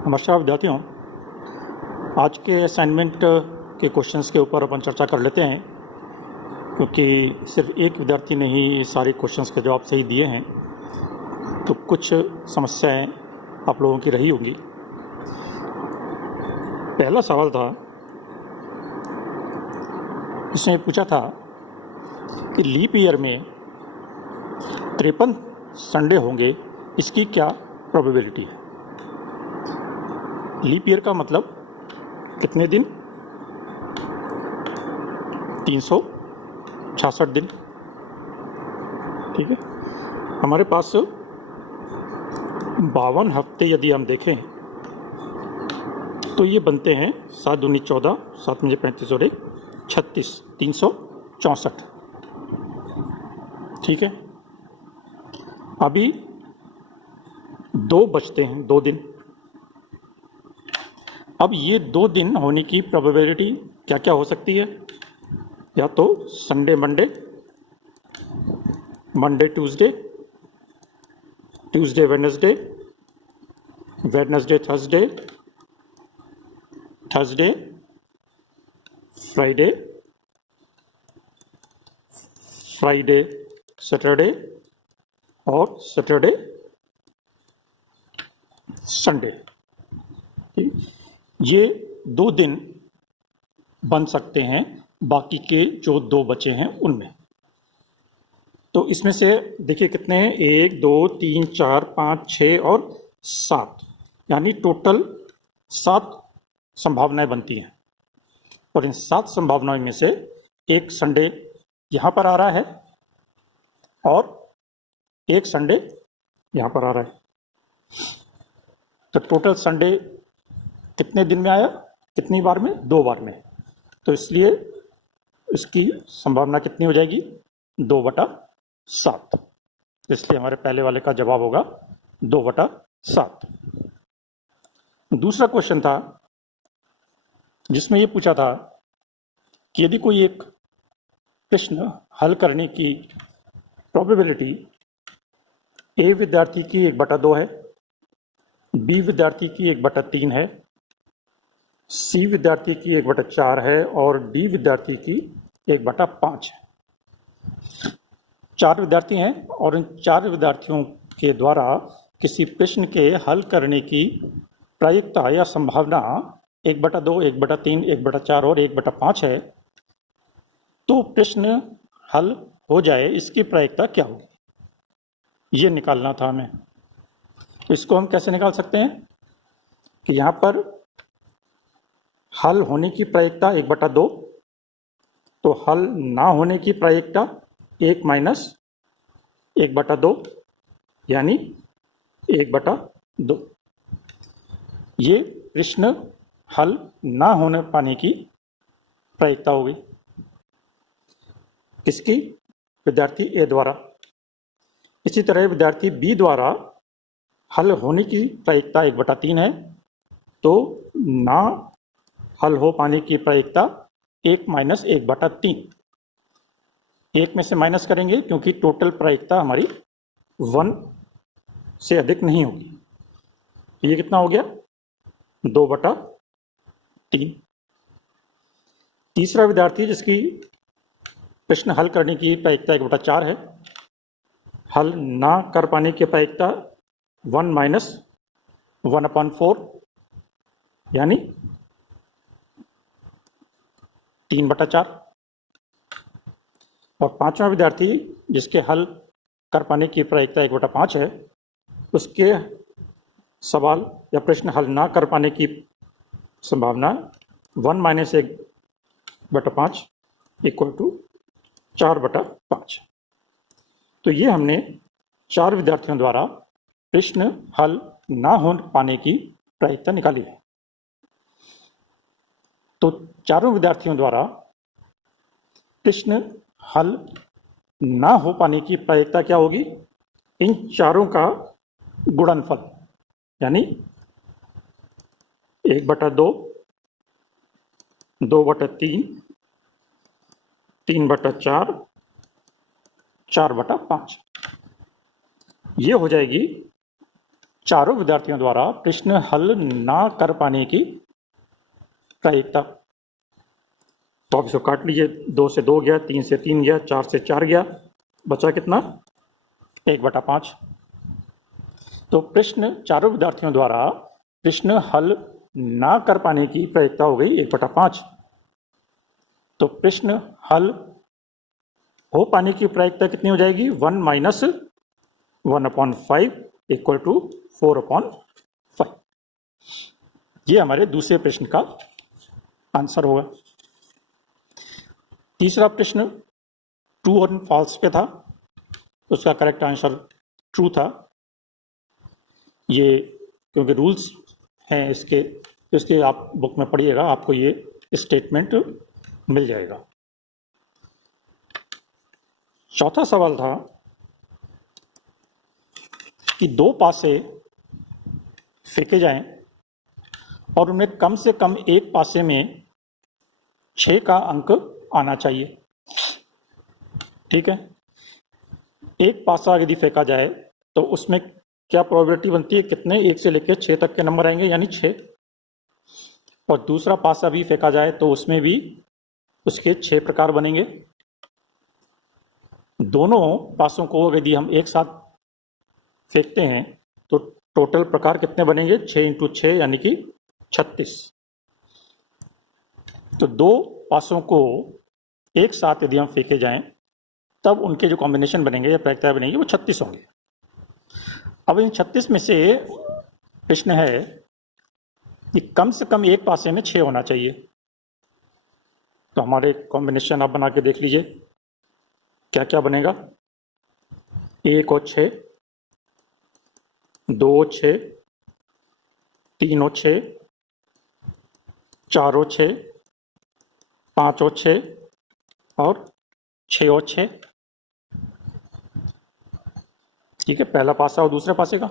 नमस्कार विद्यार्थियों। आज के असाइनमेंट के क्वेश्चंस के ऊपर अपन चर्चा कर लेते हैं, क्योंकि सिर्फ एक विद्यार्थी ने ही सारे क्वेश्चंस के जवाब सही दिए हैं, तो कुछ समस्याएं आप लोगों की रही होंगी। पहला सवाल था, इसने पूछा था कि लीप ईयर में 53 संडे होंगे, इसकी क्या प्रोबेबिलिटी है। लीप ईयर का मतलब कितने दिन? 366 दिन। ठीक है, हमारे पास 52 हफ्ते यदि हम देखें तो ये बनते हैं 7 दूनी 14, 7 मुझे 35 और 1 36, 364। ठीक है, अभी 2 बचते हैं, 2 दिन। अब ये 2 दिन होने की प्रोबेबिलिटी क्या क्या हो सकती है? या तो Sunday Monday, Monday Tuesday, Tuesday Wednesday, Wednesday Thursday, Thursday Friday, Friday Saturday और सैटरडे संडे। ये 2 दिन बन सकते हैं बाकी के जो 2 बचे हैं उनमें। तो इसमें से देखिए कितने हैं, 1 2 3 4 5 6 और 7, यानी टोटल 7 संभावनाएं बनती हैं। और इन 7 संभावनाओं में से एक संडे यहाँ पर आ रहा है और एक संडे यहाँ पर आ रहा है। तो टोटल संडे कितने दिन में आया, कितनी बार में? 2 बार में। तो इसलिए इसकी संभावना कितनी हो जाएगी? 2/7। इसलिए हमारे पहले वाले का जवाब होगा 2/7। दूसरा क्वेश्चन था जिसमें ये पूछा था कि यदि कोई एक प्रश्न हल करने की प्रोबेबिलिटी ए विद्यार्थी की 1/2 है, बी विद्यार्थी की 1/3 है, सी विद्यार्थी की 1/4 है और डी विद्यार्थी की 1/5 है। 4 विद्यार्थी हैं और इन 4 विद्यार्थियों के द्वारा किसी प्रश्न के हल करने की प्रायिकता या संभावना 1/2, 1/3, 1/4 और 1/5 है। तो प्रश्न हल हो जाए, इसकी प्रायिकता क्या होगी, ये निकालना था हमें। इसको हम कैसे निकाल सकते हैं कि यहाँ पर हल होने की प्रायिकता 1/2, तो हल ना होने की प्रायिकता 1 - 1/2 यानी 1/2। ये प्रश्न हल ना होने पाने की प्रायिकता हो गई किसकी? विद्यार्थी ए द्वारा। इसी तरह विद्यार्थी बी द्वारा हल होने की प्रायिकता 1/3 है, तो ना हल हो पाने की प्रायिकता 1 - 1/3। 1 में से माइनस करेंगे क्योंकि टोटल प्रायिकता हमारी 1 से अधिक नहीं होगी। ये कितना हो गया? 2/3। तीसरा विद्यार्थी जिसकी प्रश्न हल करने की प्रायिकता 1/4 है, हल ना कर पाने की प्रायिकता 1 - 1/4 यानी 3/4। और पांचवा विद्यार्थी जिसके हल कर पाने की प्रायिकता 1/5 है, उसके सवाल या प्रश्न हल ना कर पाने की संभावना 1 - 1/5 = 4/5। तो ये हमने 4 विद्यार्थियों द्वारा प्रश्न हल ना हो पाने की प्रायिकता निकाली है। तो चारों विद्यार्थियों द्वारा प्रश्न हल ना हो पाने की प्रायिकता क्या होगी? इन चारों का गुणनफल, यानी 1/2, 2/3, 3/4, 4/5। ये हो जाएगी चारों विद्यार्थियों द्वारा प्रश्न हल ना कर पाने की प्रायिकता। तो आप इसको काट लीजिए, 2 से 2 गया, 3 से 3 गया, 4 से 4 गया, बचा कितना? 1/5। तो प्रश्न चारों विद्यार्थियों द्वारा प्रश्न हल ना कर पाने की प्रायिकता हो गई 1/5। तो प्रश्न हल हो पाने की प्रायिकता कितनी हो जाएगी? 1 माइनस 1/5 इक्वल टू 4/5। ये हमारे दूसरे प्रश्न का आंसर होगा। तीसरा प्रश्न ट्रू और फॉल्स पे था, उसका करेक्ट आंसर ट्रू था। ये क्योंकि रूल्स हैं इसके, तो इसलिए आप बुक में पढ़िएगा, आपको ये स्टेटमेंट मिल जाएगा। चौथा सवाल था कि 2 पासे फेंके जाएं और उनमें कम से कम एक पासे में 6 का अंक आना चाहिए। ठीक है, एक पासा यदि फेंका जाए तो उसमें क्या प्रोबेबिलिटी बनती है? कितने? 1 से लेकर 6 तक के नंबर आएंगे, यानी 6। और दूसरा पासा भी फेंका जाए तो उसमें भी उसके 6 प्रकार बनेंगे। दोनों पासों को यदि हम एक साथ फेंकते हैं तो टोटल प्रकार कितने बनेंगे? 6 इंटू 6 यानी कि 36। तो 2 पासों को एक साथ यदि हम फेंके जाएं तब उनके जो कॉम्बिनेशन बनेंगे या प्रायिकता बनेंगी वो 36 होंगे। अब इन 36 में से प्रश्न है कि कम से कम एक पासे में 6 होना चाहिए। तो हमारे कॉम्बिनेशन आप बना के देख लीजिए क्या क्या बनेगा। 1 और 6, 2 और 6, 3 और 6, 4 और 6, 5 और 6 और 6 और 6। ठीक है, पहला पासा और दूसरे पासे का।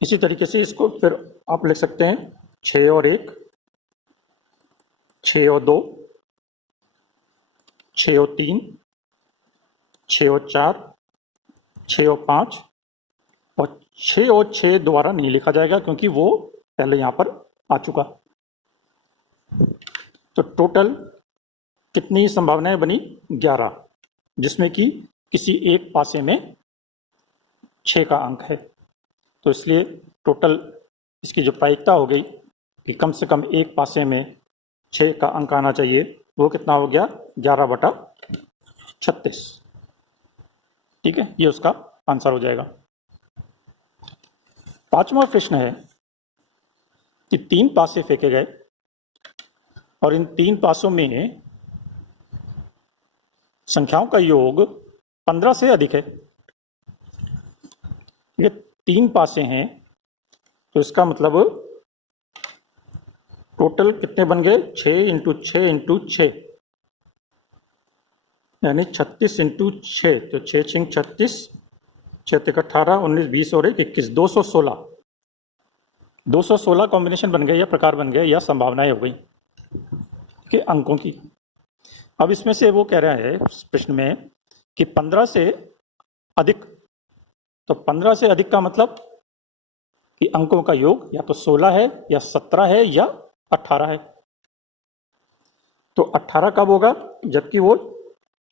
इसी तरीके से इसको फिर आप लिख सकते हैं 6 और 1, 6 और 2, 6 और 3, 6 और 4, 6 और 5। और 6 और 6 दोबारा नहीं लिखा जाएगा क्योंकि वो पहले यहां पर आ चुका। तो टोटल कितनी संभावनाएं बनी? 11, जिसमें कि किसी एक पासे में 6 का अंक है। तो इसलिए टोटल इसकी जो प्रायिकता हो गई कि कम से कम एक पासे में 6 का अंक आना चाहिए, वो कितना हो गया? 11/36। ठीक है, ये उसका आंसर हो जाएगा। 5वां प्रश्न है कि 3 पासे फेंके गए और इन 3 पासों में संख्याओं का योग 15 से अधिक है। ये 3 पासे हैं तो इसका मतलब टोटल कितने बन गए? 6 इंटू 6 इंटू 6 यानी 36 इंटू 6। तो 6 6 36, 6 3 18, 19 20 और 1 21, 216। 216 कॉम्बिनेशन बन गए या प्रकार बन गए या संभावनाएं हो गई कि अंकों की। अब इसमें से वो कह रहा है प्रश्न में कि 15 से अधिक। तो 15 से अधिक का मतलब कि अंकों का योग या तो 16 है या 17 है या 18 है। तो 18 कब होगा? जबकि वो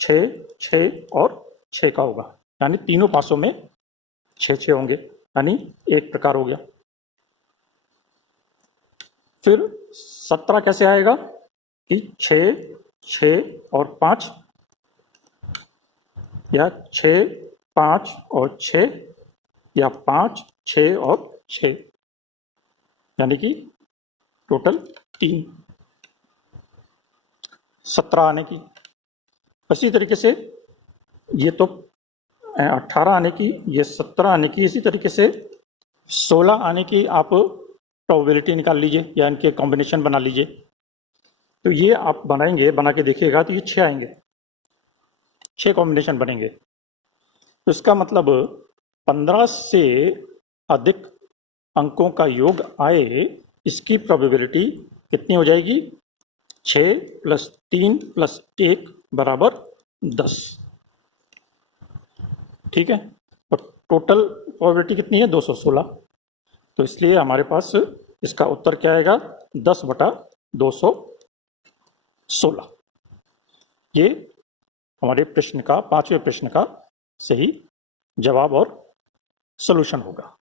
6 6 और 6 का होगा, यानी तीनों पासों में 6 6 होंगे, यानी एक प्रकार हो गया। फिर 17 कैसे आएगा कि 6 6 और 5 या 6 5 और 6 या 5 6 और 6, यानी कि टोटल 3। 17 आने की। इसी तरीके से ये तो 18 आने की, ये 17 आने की, इसी तरीके से 16 आने की आप प्रोबेबिलिटी निकाल लीजिए या इनके कॉम्बिनेशन बना लीजिए। तो ये आप बनाएंगे, बना के देखिएगा तो ये 6 आएंगे, 6 कॉम्बिनेशन बनेंगे। तो इसका मतलब 15 से अधिक अंकों का योग आए, इसकी प्रोबेबिलिटी कितनी हो जाएगी? 6 + 3 + 1 = 10। ठीक है, और टोटल प्रोबेबिलिटी कितनी है 216, तो इसलिए हमारे पास इसका उत्तर क्या आएगा 10/216। ये हमारे प्रश्न का 5वें प्रश्न का सही जवाब और सॉल्यूशन होगा।